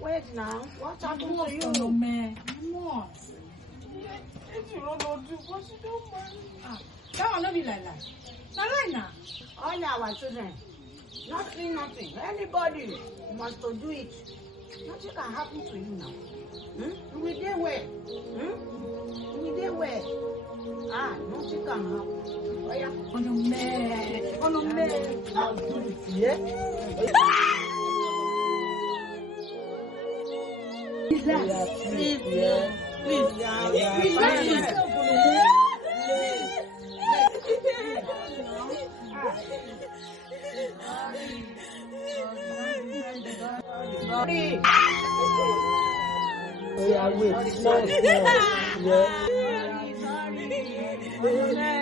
Wait now. What happened to you? Onome. More. You don't know do what you don't mind. That one not be like that. Now like now. All our children. Nothing. Anybody must to do it. Nothing can happen to you now. You will there where? You will there where? Nothing can happen. Oh yeah. Onome. Yeah. Please. Yeah, wait. Small. Yeah. Sorry.